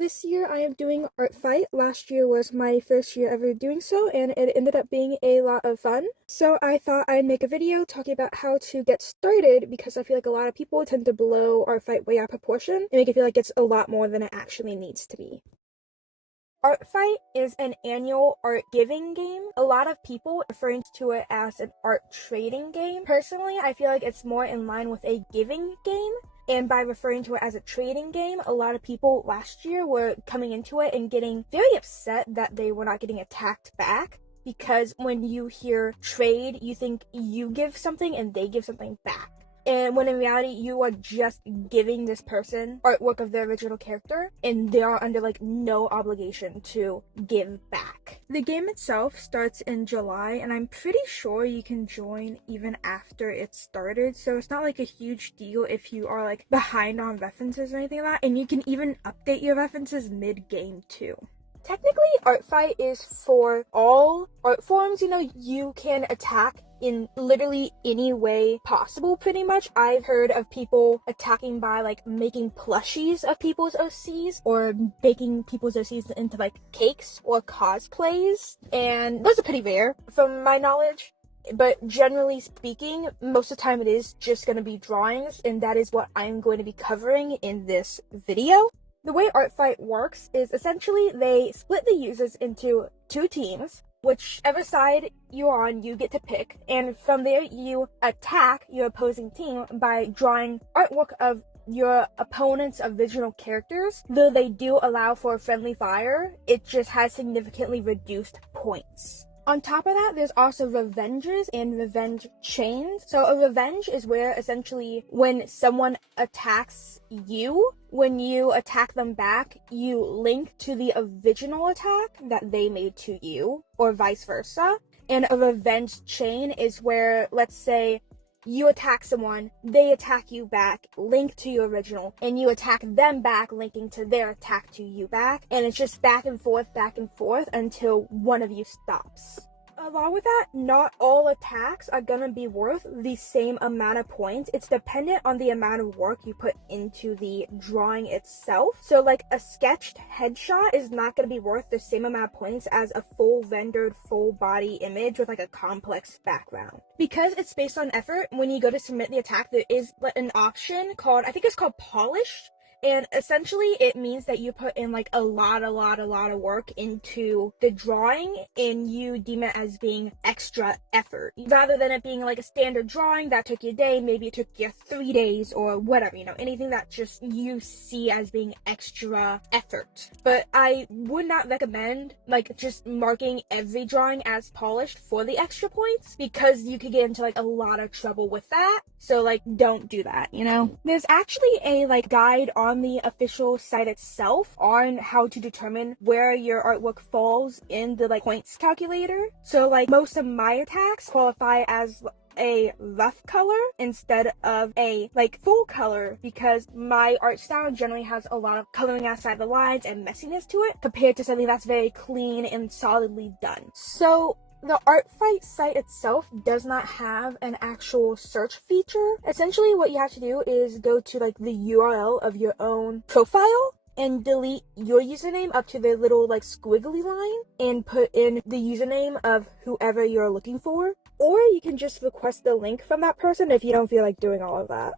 this year I am doing Art Fight. Last year was my first year ever doing so, and it ended up being a lot of fun. So I thought I'd make a video talking about how to get started, because I feel like a lot of people tend to blow Art Fight way out of proportion and make it feel like it's a lot more than it actually needs to be. Art Fight is an annual art giving game. A lot of people referring to it as an art trading game. Personally, I feel like it's more in line with a giving game. And by referring to it as a trading game, a lot of people last year were coming into it and getting very upset that they were not getting attacked back. Because when you hear trade, you think you give something and they give something back. And when in reality, you are just giving this person artwork of their original character, and they are under like no obligation to give back. The game itself starts in July, and I'm pretty sure you can join even after it started, so it's not like a huge deal if you are like behind on references or anything like that, and you can even update your references mid-game too. Technically, Art Fight is for all art forms. You can attack in literally any way possible, pretty much. I've heard of people attacking by like making plushies of people's OCs, or baking people's OCs into like cakes or cosplays, and those are pretty rare from my knowledge. But generally speaking, most of the time it is just going to be drawings, and that is what I'm going to be covering in this video. The way Art Fight works is essentially they split the users into two teams. Whichever side you're on, you get to pick, and from there you attack your opposing team by drawing artwork of your opponent's original characters. Though they do allow for friendly fire, it just has significantly reduced points. On top of that, there's also revenges and revenge chains. So a revenge is where essentially when someone attacks you, when you attack them back, you link to the original attack that they made to you, or vice versa. And a revenge chain is where, let's say, you attack someone, they attack you back, link to your original, and you attack them back, linking to their attack to you back, and it's just back and forth until one of you stops. Along with that, not all attacks are gonna be worth the same amount of points. It's dependent on the amount of work you put into the drawing itself. So like a sketched headshot is not gonna be worth the same amount of points as a full rendered full body image with like a complex background. Because it's based on effort, when you go to submit the attack, there is an option called, I think it's called polished. And essentially it means that you put in like a lot of work into the drawing, and you deem it as being extra effort. Rather than it being like a standard drawing that took you a day, maybe it took you 3 days or whatever, anything that just you see as being extra effort. But I would not recommend like just marking every drawing as polished for the extra points, because you could get into like a lot of trouble with that. So like don't do that, There's actually a like guide on the official site itself on how to determine where your artwork falls in the like points calculator. So like most of my attacks qualify as a rough color instead of a like full color, because my art style generally has a lot of coloring outside the lines and messiness to it, compared to something that's very clean and solidly done. So the Art Fight site itself does not have an actual search feature. Essentially what you have to do is go to like the URL of your own profile and delete your username up to the little like squiggly line and put in the username of whoever you're looking for. Or you can just request the link from that person if you don't feel like doing all of that.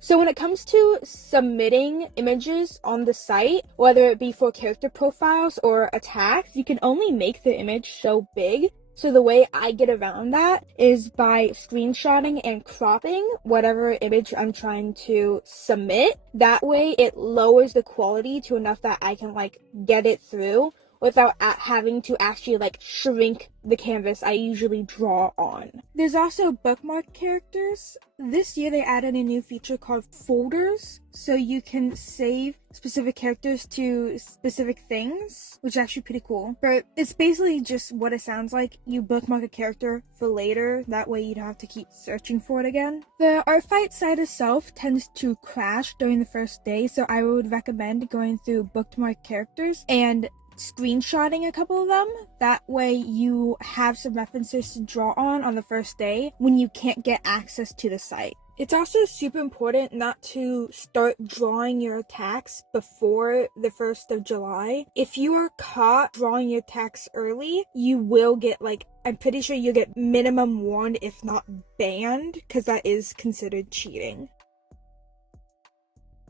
So when it comes to submitting images on the site, whether it be for character profiles or attacks, you can only make the image so big. So the way I get around that is by screenshotting and cropping whatever image I'm trying to submit. That way it lowers the quality to enough that I can like get it through without having to actually like shrink the canvas I usually draw on. There's also bookmark characters. This year they added a new feature called folders, so you can save specific characters to specific things, which is actually pretty cool. But it's basically just what it sounds like. You bookmark a character for later, that way you don't have to keep searching for it again. The Art Fight site itself tends to crash during the first day, so I would recommend going through bookmark characters and screenshotting a couple of them. That way you have some references to draw on the first day when you can't get access to the site. It's also super important not to start drawing your attacks before the 1st of July. If you are caught drawing your attacks early, you will get I'm pretty sure you'll get minimum warned if not banned, because that is considered cheating.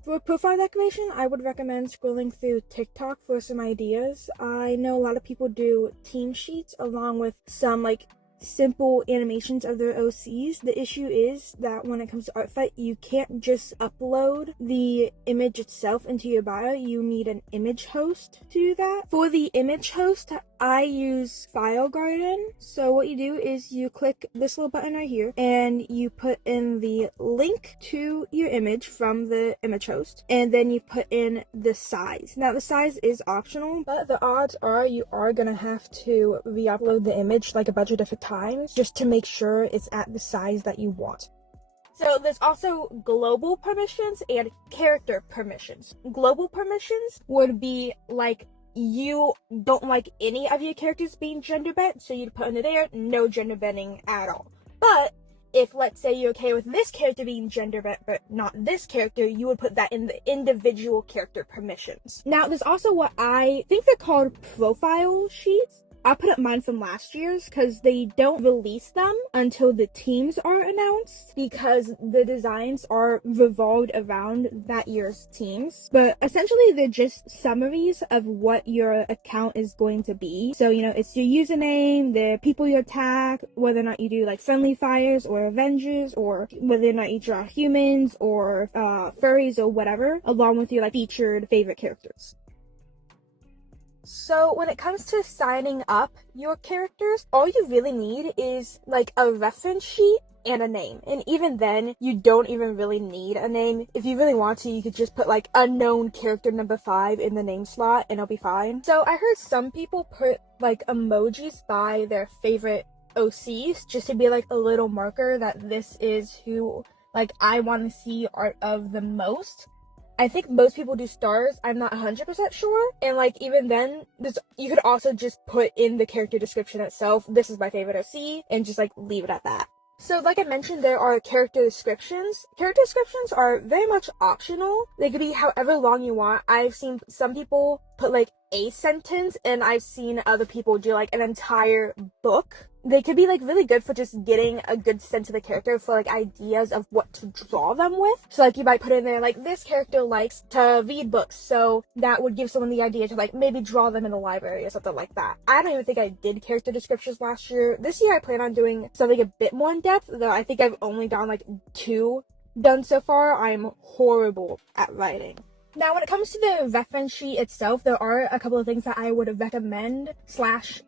For profile decoration, I would recommend scrolling through TikTok for some ideas. I know a lot of people do team sheets along with some simple animations of their OCs. The issue is that when it comes to Artfight, you can't just upload the image itself into your bio. You need an image host to do that. For the image host, I use FileGarden. So what you do is you click this little button right here and you put in the link to your image from the image host, and then you put in the size. Now the size is optional, but the odds are you are gonna have to re-upload the image a bunch of different times just to make sure it's at the size that you want. So there's also global permissions and character permissions. Global permissions would be you don't like any of your characters being gender bent, so you'd put under there no gender bending at all. But if, let's say, you're okay with this character being gender bent but not this character, you would put that in the individual character permissions. Now there's also what I think they're called profile sheets. I put up mine from last year's because they don't release them until the teams are announced, because the designs are revolved around that year's teams. But essentially they're just summaries of what your account is going to be. So, it's your username, the people you attack, whether or not you do friendly fires or Avengers, or whether or not you draw humans or furries or whatever, along with your featured favorite characters. So when it comes to signing up your characters, all you really need is a reference sheet and a name. And even then, you don't even really need a name. If you really want to, you could just put unknown character number 5 in the name slot and it'll be fine. So I heard some people put emojis by their favorite OCs just to be a little marker that this is who I want to see art of the most. I think most people do stars. I'm not 100% sure. And even then, you could also just put in the character description itself, this is my favorite OC, and just leave it at that. So like I mentioned, there are character descriptions. Character descriptions are very much optional. They could be however long you want. I've seen some people put a sentence, and I've seen other people do an entire book. They could be really good for just getting a good sense of the character, for ideas of what to draw them with. So you might put in there this character likes to read books, so that would give someone the idea to maybe draw them in the library or something like that. I don't even think I did character descriptions last year. This year I plan on doing something a bit more in depth, though I think I've only done 2 done so far. I'm horrible at writing. Now, when it comes to the reference sheet itself, there are a couple of things that I would recommend /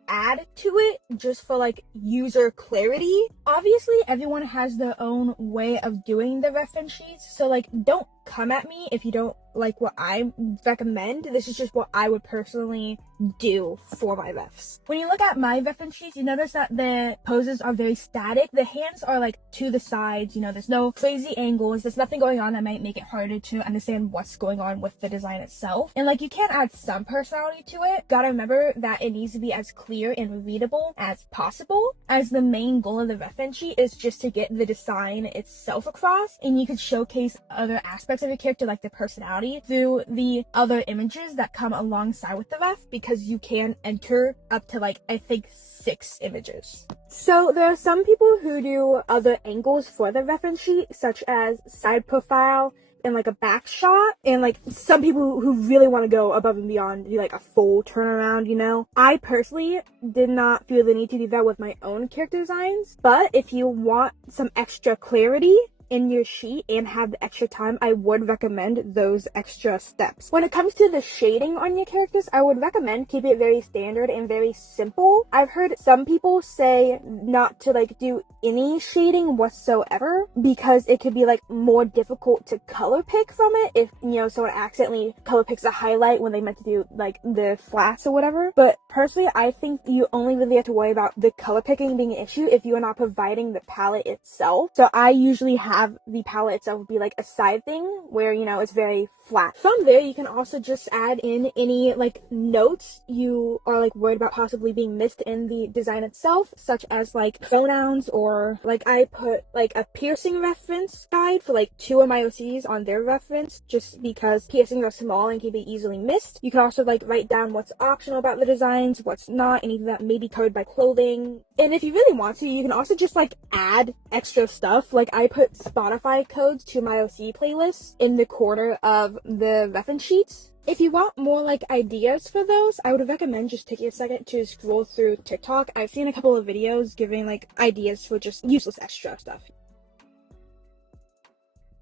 add to it just for user clarity. Obviously, everyone has their own way of doing the reference sheets, so don't come at me if you don't like what I recommend. This is just what I would personally do for my refs. When you look at my reference sheets, you notice that the poses are very static. The hands are to the sides, there's no crazy angles, there's nothing going on that might make it harder to understand what's going on with the design itself. And you can add some personality to it. Gotta remember that it needs to be as clear and readable as possible, as the main goal of the reference sheet is just to get the design itself across, and you could showcase other aspects of your character like the personality through the other images that come alongside with the ref, because you can enter up to I think 6 images. So there are some people who do other angles for the reference sheet, such as side profile and a back shot, and some people who really want to go above and beyond do a full turnaround. I personally did not feel the need to do that with my own character designs, but if you want some extra clarity in your sheet and have the extra time, I would recommend those extra steps. When it comes to the shading on your characters, I would recommend keeping it very standard and very simple. I've heard some people say not to do any shading whatsoever, because it could be more difficult to color pick from it if someone accidentally color picks a highlight when they meant to do the flats or whatever. But personally, I think you only really have to worry about the color picking being an issue if you are not providing the palette itself. So I usually have have the palette itself be like a side thing where, you know, it's very flat. From there, you can also just add in any like notes you are like worried about possibly being missed in the design itself, such as like pronouns, or like I put like a piercing reference guide for like 2 of my OCs on their reference, just because piercings are small and can be easily missed. You can also like write down what's optional about the designs, what's not, anything that may be covered by clothing. And if you really want to, you can also just like add extra stuff. Like I put Spotify codes to my OC playlists in the corner of the reference sheets. If you want more like ideas for those, I would recommend just taking a second to scroll through TikTok. I've seen a couple of videos giving like ideas for just useless extra stuff.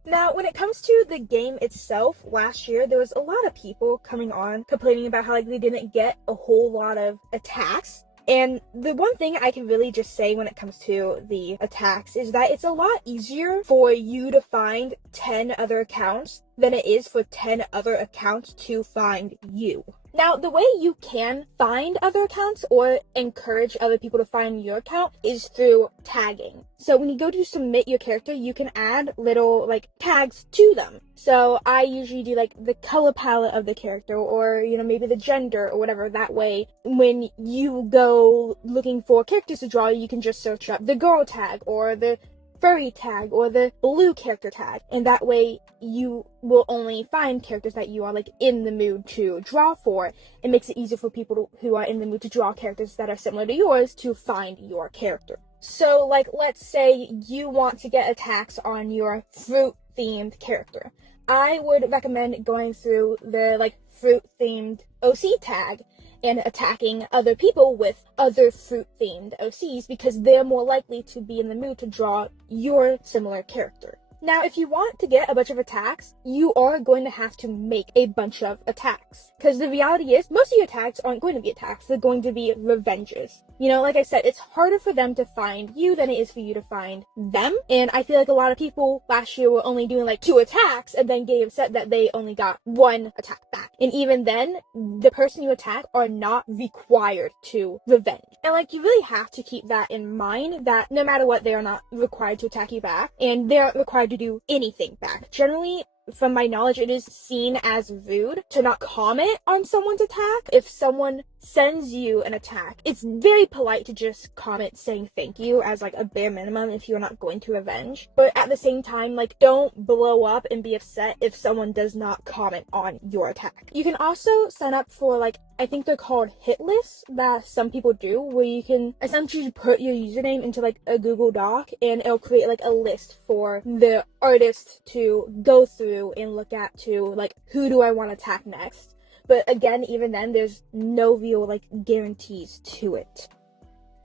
Now, when it comes to the game itself, last year there was a lot of people coming on complaining about how like they didn't get a whole lot of attacks. And the one thing I can really just say when it comes to the attacks is that it's a lot easier for you to find 10 other accounts than it is for 10 other accounts to find you. Now, the way you can find other accounts or encourage other people to find your account is through tagging. So when you go to submit your character, you can add little like tags to them. So I usually do like the color palette of the character, or, you know, maybe the gender or whatever. That way, when you go looking for characters to draw, you can just search up the girl tag or the furry tag or the blue character tag, and that way you will only find characters that you are like in the mood to draw for. It makes it easier for people who are in the mood to draw characters that are similar to yours to find your character. So like, let's say you want to get attacks on your fruit themed character. I would recommend going through the like fruit themed OC tag and attacking other people with other fruit-themed OCs, because they're more likely to be in the mood to draw your similar character. Now, if you want to get a bunch of attacks, you are going to have to make a bunch of attacks. Because the reality is, most of your attacks aren't going to be attacks, they're going to be revenges. You know, like I said, it's harder for them to find you than it is for you to find them. And I feel like a lot of people last year were only doing like 2 attacks and then getting upset that they only got 1 attack back. And even then, the person you attack are not required to revenge. And like, you really have to keep that in mind, that no matter what, they are not required to attack you back, and they aren't required to do anything back. Generally, from my knowledge, it is seen as rude to not comment on someone's attack. If someone sends you an attack, it's very polite to just comment saying thank you as like a bare minimum if you're not going to revenge. But at the same time, like, don't blow up and be upset if someone does not comment on your attack. You can also sign up for like, I think they're called hit lists that some people do, where you can essentially put your username into like a Google Doc and it'll create like a list for the artist to go through and look at to like, who do I want to attack next. But again, even then, there's no real like guarantees to it.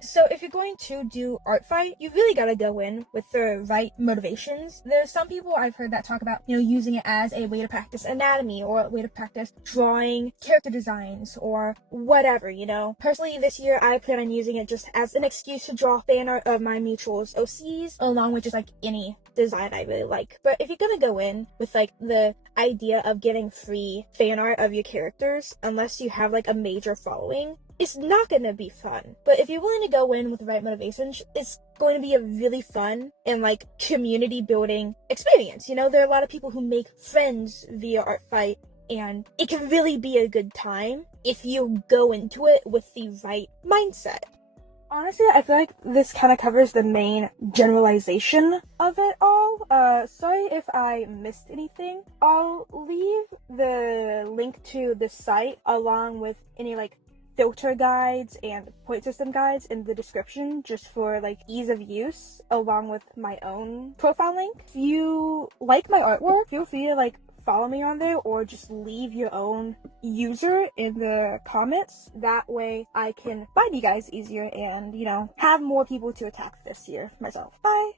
So if you're going to do art fight, you really gotta go in with the right motivations. There's some people I've heard that talk about, you know, using it as a way to practice anatomy or a way to practice drawing character designs or whatever, you know. Personally, this year I plan on using it just as an excuse to draw fan art of my mutuals OCs, along with just like any design I really like. But if you're gonna go in with like the idea of getting free fan art of your characters, unless you have like a major following, it's not going to be fun. But if you're willing to go in with the right motivations, it's going to be a really fun and like community building experience. You know, there are a lot of people who make friends via art fight, and it can really be a good time if you go into it with the right mindset. Honestly, I feel like this kind of covers the main generalization of it all. Sorry if I missed anything. I'll leave the link to the site along with any like filter guides and point system guides in the description, just for like ease of use, along with my own profile link. If you like my artwork, feel free to like follow me on there, or just leave your own user in the comments. That way I can find you guys easier and, you know, have more people to attack this year myself. Bye!